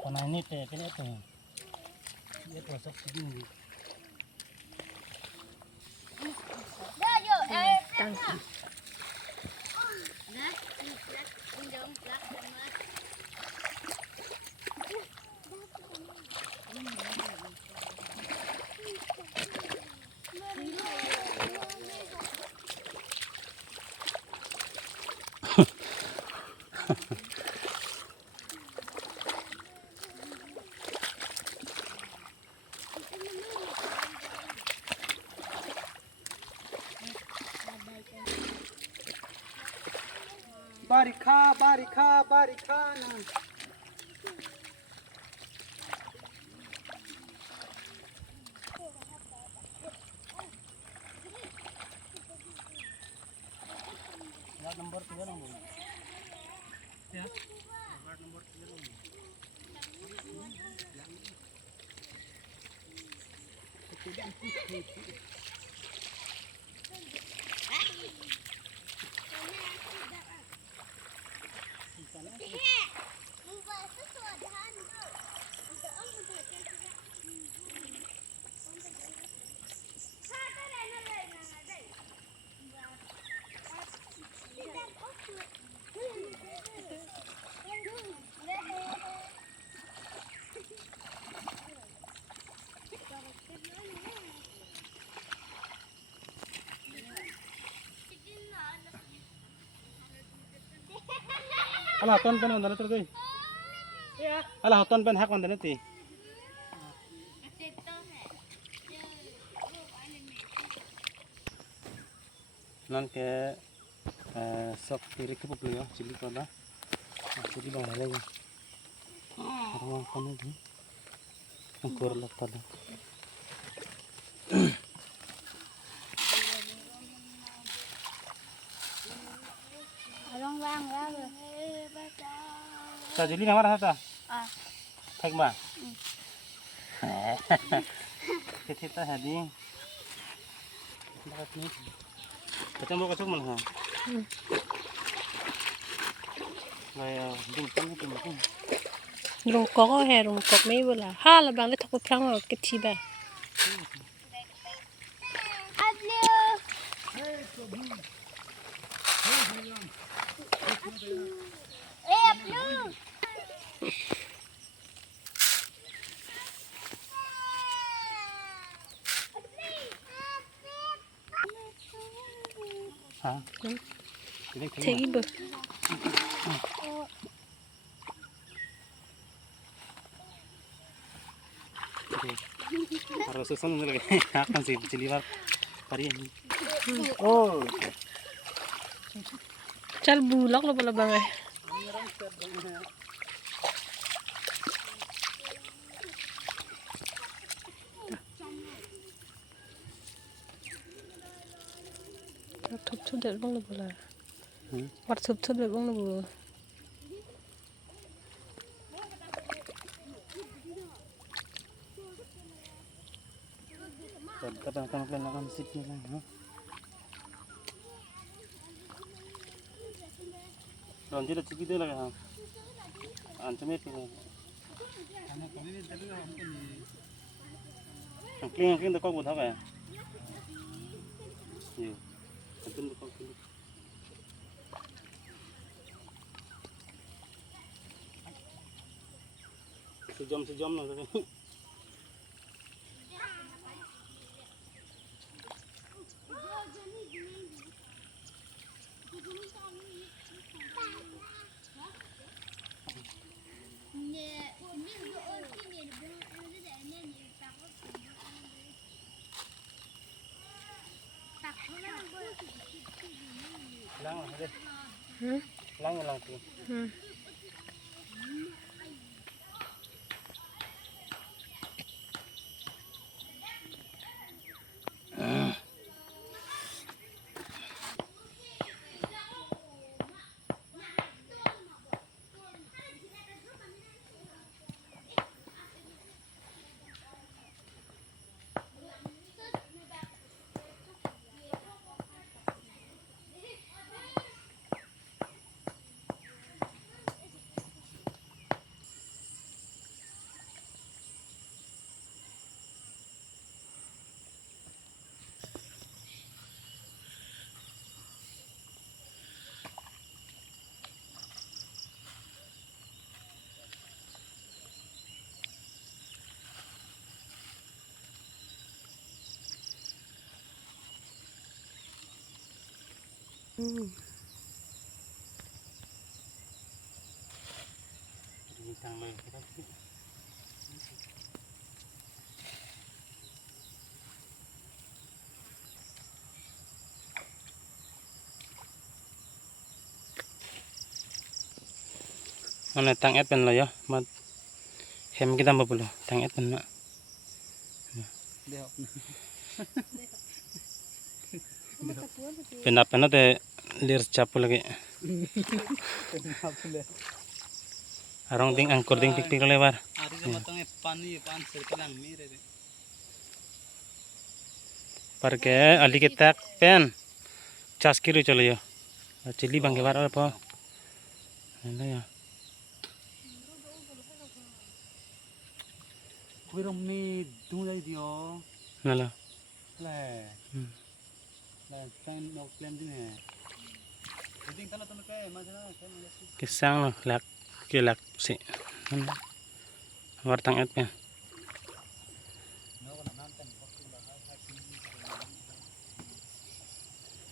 Karena ini teh kini itu dia prosok segini. Tangki. Barika, barika, barikana. Plat nomor 3 dong. Ya. Plat nomor 3 dong. Alah ton pen mandan itu tuh. Alah ton pen hak mandan itu. Nan ke sok kiri ke puplu ya, cili pada. Cili bang lagi. Orang kamu tu, angkur lah pada. Along lang lang. Sa juli nama rasa. Thek ba? Kita hadi. Bakit ni? Kita mau kasuk mana? Gaya, dulu. Rungkok he rungkok mấy bữa là ha là bằng cái thọc phăng ở cái chi bà. Hả? Thấy bự. Harus susun dulu akan sih cili war pari ini. Oh. Chal bulak lo pala bang eh. Thub để bông lo pala. Wat thub để bông lo pala. Kadang-kadang akan sipnya lah. Ranjit ada ciki tu lagi ha. Ancamnya tu. Angkling tu kau buat apa ya? Iya. Ancam tu kau. Sejam lah tadi. Lang lah deh. Lang tu. Bintang lagi kita sih. Ano tang et pen lo ya, mat hem kita mbak puluh tang et pen mak. Deo. Penapa na te lir capu lagi. Arong ding angkur ding pik lebar. Ari sa matang pani pan circle mire re. Parke ali kita pen cas kiri chalo yo. Chili bang ke bar apa? Ano ya? Kuirom mi dung dai dio. Nala. Le. Le plan no plan din hai. Ding tala tala pe majana ke malasi. Kisang lo lak kilak si. War tang et pen. No na nan tan bokku la ha